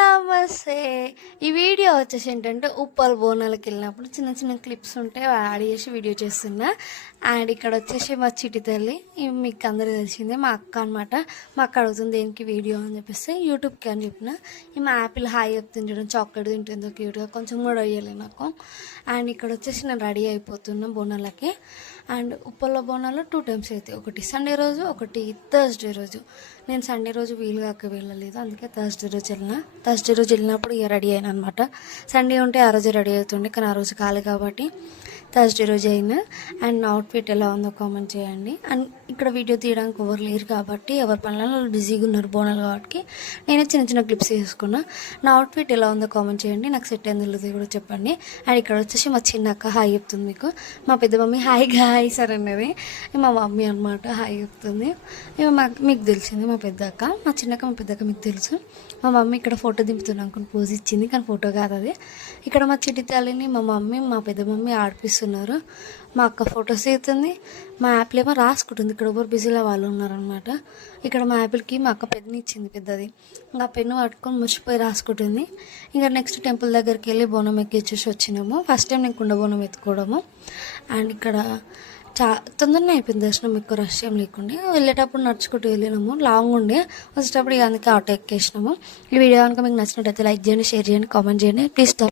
నమస్తే. ఈ వీడియో వచ్చేసి ఏంటంటే ఉప్పల్ బోనాలకు వెళ్ళినప్పుడు చిన్న చిన్న క్లిప్స్ ఉంటే యాడ్ చేసి వీడియో చేస్తున్నా. అండ్ ఇక్కడ వచ్చేసి మా చిట్టి తల్లి, మీకు అందరికీ తెలిసిందే, మా అక్క అనమాట. మా అక్క అడుగుతుంది దేనికి వీడియో అని చెప్పేసి యూట్యూబ్కి అని చెప్పిన. ఈ మా యాపిల్ హాయ్ చెప్తుంది చూడండి, చాక్లెట్ తింటుందో క్యూట్గా, కొంచెం కూడా వేయలేదు నాకు. అండ్ ఇక్కడ వచ్చేసి నేను రెడీ అయిపోతున్నా బోనాలకి. అండ్ ఉప్పల్లో బోనాలు 2 times అవుతాయి, ఒకటి సండే రోజు, ఒకటి థర్స్డే రోజు. నేను సండే రోజు వీలుగాక వెళ్ళలేదు, అందుకే థర్స్డే రోజు వెళ్ళిన. థర్స్డే రోజు వెళ్ళినప్పుడు ఇక రెడీ అయినా అనమాట. సండే ఉంటే ఆ రోజు రెడీ అవుతుండే, కానీ ఆ రోజు కాలే కాబట్టి థర్స్డే రోజు అయినా. అండ్ నా అవుట్ఫిట్ ఎలా ఉందో కామెంట్ చేయండి. అండ్ ఇక్కడ వీడియో తీయడానికి ఎవరు లేరు కాబట్టి, ఎవరి పనులలో బిజీగా ఉన్నారు బోనాలు కాబట్టి నేనే చిన్న చిన్న క్లిప్స్ తీసుకున్నా. నా అవుట్ఫిట్ ఎలా ఉందో కామెంట్ చేయండి, నాకు సెట్ అయింది కూడా చెప్పండి. అండ్ ఇక్కడ వచ్చేసి మా చిన్న అక్క హాయ్ చెప్తుంది మీకు. మా పెద్ద మమ్మీ హాయ్ గాయ్ సార్ అన్నది. మా మమ్మీ అనమాట హాయ్ చెప్తుంది. మీకు తెలిసింది మా పెద్ద అక్క, మా చిన్నక్క, మా పెద్దక్క మీకు తెలుసు. మా మమ్మీ ఇక్కడ ఫోటో దింపుతున్నాను అనుకుని పోజ్ ఇచ్చింది, కానీ ఫోటో కాదు అది. ఇక్కడ మా చిట్టి తల్లిని మా మమ్మీ, మా పెద్ద మమ్మీ ఆడిపిస్తున్నారు. మా అక్క ఫొటోస్ అవుతుంది, మా యాప్లు ఏమో రాసుకుంటుంది. ఇక్కడ ఎవరు బిజీలో వాళ్ళు ఉన్నారనమాట. ఇక్కడ మా యాపిల్కి మా అక్క పెన్ను ఇచ్చింది పెద్దది, ఇంకా పెన్ను పట్టుకొని మురిసిపోయి రాసుకుంటుంది. ఇంకా నెక్స్ట్ టెంపుల్ దగ్గరికి వెళ్ళి బోనం ఎక్కిచ్చేసి వచ్చినాము. ఫస్ట్ టైం నేను కుండ బోనం ఎత్తుకోవడము. అండ్ ఇక్కడ తొందరనే అయిపోయింది దర్శనం, ఎక్కువ రష్ ఏం లేకుండా. వెళ్ళేటప్పుడు నడుచుకుంటూ వెళ్ళినాము, లాంగ్ ఉండే. వచ్చేటప్పుడు ఇక అందుకే ఆటో ఎక్కేసినాము. ఈ వీడియో కనుక మీకు నచ్చినట్టయితే లైక్ చేయండి, షేర్ చేయండి, కామెంట్ చేయండి. Please stop.